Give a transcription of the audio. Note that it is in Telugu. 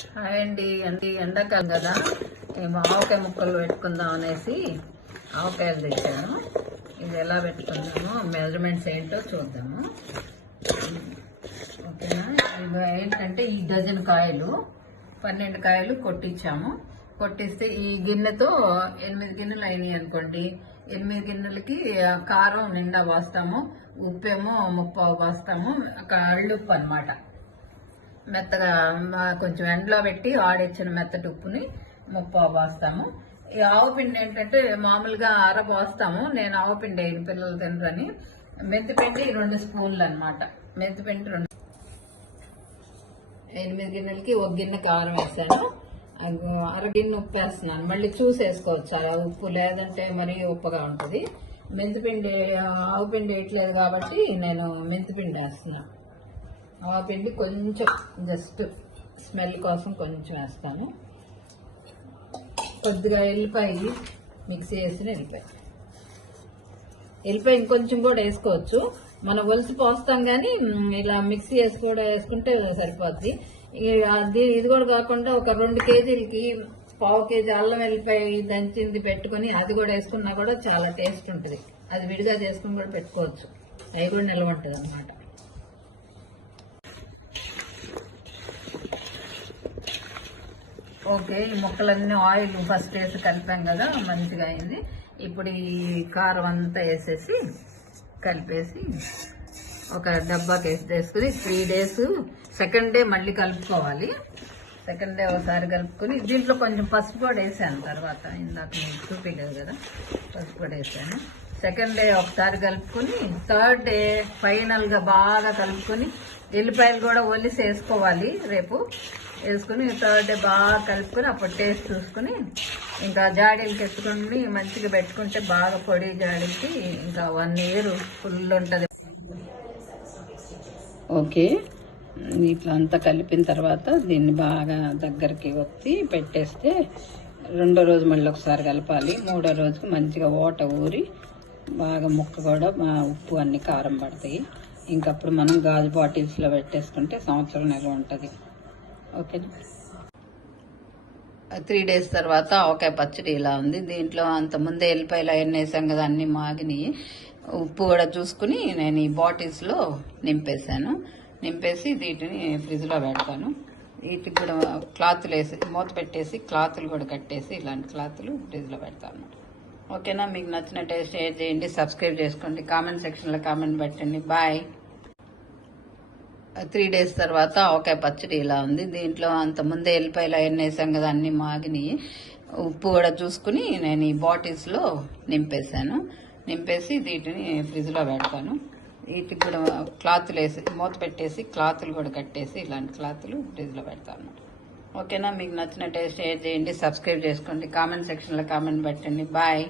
హాయ్ అండి. ఎండాకాలం కదా, మేము ఆవకాయ ముక్కలు పెట్టుకుందాం అనేసి ఆవకాయలు తెచ్చాను. ఇది ఎలా పెట్టుకుందామో మెజర్మెంట్స్ ఏంటో చూద్దాము. ఓకేనా? ఇది ఏంటంటే ఈ డజన్ కాయలు 12 కాయలు కొట్టించాము. కొట్టిస్తే ఈ గిన్నెతో 8 గిన్నెలు అయినాయి అనుకోండి. 8 గిన్నెలకి కారం నిండా పోస్తాము, ఉప్పేమో 30 పోస్తాము. కళ్ళుప్పు అనమాట, మెత్తగా కొంచెం ఎండలో పెట్టి ఆడిచ్చిన మెత్తటి ఉప్పుని 30 పోస్తాము. ఈ ఆవు పిండి ఏంటంటే మామూలుగా అర పోస్తాము. నేను ఆవు పిండి అయిన పిల్లలు తినరని మెంతిపిండి 2 స్పూన్లు అనమాట. మెంతిపిండి 8 గిన్నెలకి 1 గిన్నె కారం వేసాను, అర గిన్నె ఉప్పు వేస్తున్నాను. మళ్ళీ చూసి వేసుకోవచ్చు అలా ఉప్పు, లేదంటే మరీ ఉప్పుగా ఉంటుంది. మెంతిపిండి ఆవు పిండి వేయట్లేదు కాబట్టి నేను మెంతిపిండి వేస్తున్నాను. ఆవపిండి కొంచెం జస్ట్ స్మెల్ కోసం కొంచెం వేస్తాను. కొద్దిగా ఎల్లిపాయ మిక్సీ వేసిన ఎల్లిపాయ ఇంకొంచెం కూడా వేసుకోవచ్చు. మనం ఒలిసి పోస్తాం కానీ ఇలా మిక్సీ వేసి కూడా వేసుకుంటే సరిపోద్ది. ఇది కూడా కాకుండా ఒక 2 కేజీలకి 1/2 కేజీ అల్లం వెల్లిపాయ దంచింది పెట్టుకుని అది కూడా వేసుకున్నా కూడా చాలా టేస్ట్ ఉంటుంది. అది విడిగా చేసుకుని కూడా పెట్టుకోవచ్చు, అవి కూడా నిల్వ ఉంటుంది అన్నమాట. ఓకే, ఈ ముక్కలన్నీ ఆయిల్ ఫస్ట్ వేసి కలిపాం కదా, మంచిగా అయింది. ఇప్పుడు ఈ కారం అంతా వేసేసి కలిపేసి ఒక డబ్బాకి వేసుకుని 3 డేస్, సెకండ్ డే మళ్ళీ కలుపుకోవాలి. సెకండ్ డే ఒకసారి కలుపుకొని దీంట్లో కొంచెం పసుపు కూడా వేసాను. తర్వాత ఇందాక నేను చూపించలేదు కదా, పసుపు కూడా వేసాను. సెకండ్ డే ఒకసారి కలుపుకొని థర్డ్ డే ఫైనల్గా బాగా కలుపుకొని ఎల్లిపాయలు కూడా ఒలిసి వేసుకోవాలి రేపు. వేసుకుని థర్డ్ డే బాగా కలుపుకొని అప్పుడు టేస్ట్ చూసుకుని ఇంకా జాడీలకి ఎత్తుకుని మంచిగా పెట్టుకుంటే బాగా పొడి జాడీలకి ఇంకా 1 year ఫుల్ ఉంటుంది. ఓకే, ఇట్లా అంతా కలిపిన తర్వాత దీన్ని బాగా దగ్గరికి ఒత్తి పెట్టేస్తే 2వ రోజు మళ్ళీ ఒకసారి కలపాలి. 3వ రోజుకి మంచిగా ఓట ఊరి బాగా ముక్క కూడా ఉప్పు అన్ని కారం పడతాయి. ఇంకప్పుడు మనం గాజు బాటిల్స్లో పెట్టేసుకుంటే సంవత్సరం నిల్వ ఉంటుంది. ఓకేనా? 3 days తర్వాత ఆవకాయ పచ్చడి ఇలా ఉంది. దీంట్లో అంతకుముందే ఎల్లిపాయలు అవన్నీ వేసాం కదా, అన్ని మాగినాయి. ఉప్పు కూడా చూసుకుని నేను ఈ బాటిల్స్లో నింపేసి వీటిని ఫ్రిడ్జ్లో పెడతాను. వీటికి కూడా క్లాతులు వేసి మూత పెట్టేసి క్లాతులు కూడా కట్టేసి ఇలాంటి క్లాతులు ఫ్రిడ్జ్లో పెడతాను. ఓకేనా? మీకు నచ్చినట్టే షేర్ చేయండి, సబ్స్క్రైబ్ చేసుకోండి, కామెంట్ సెక్షన్లో కామెంట్ పెట్టండి. బాయ్. 3 days తర్వాత ఆవకాయ పచ్చడి ఇలా ఉంది. దీంట్లో అంతకుముందే ఎల్లిపాయలు అవన్నీ వేసాం కదా, అన్ని మాగినాయి. ఉప్పు కూడా చూసుకుని నేను ఈ బాటిల్స్లో నింపేసి వీటిని ఫ్రిడ్జ్లో పెడతాను. వీటికి కూడా క్లాతులు వేసి మూత పెట్టేసి క్లాతులు కూడా కట్టేసి ఇలాంటి క్లాతులు ఫ్రిడ్జ్లో పెడతాను. ఓకేనా? మీకు నచ్చినట్టే షేర్ చేయండి, సబ్స్క్రైబ్ చేసుకోండి, కామెంట్ సెక్షన్లో కామెంట్ పెట్టండి. బాయ్.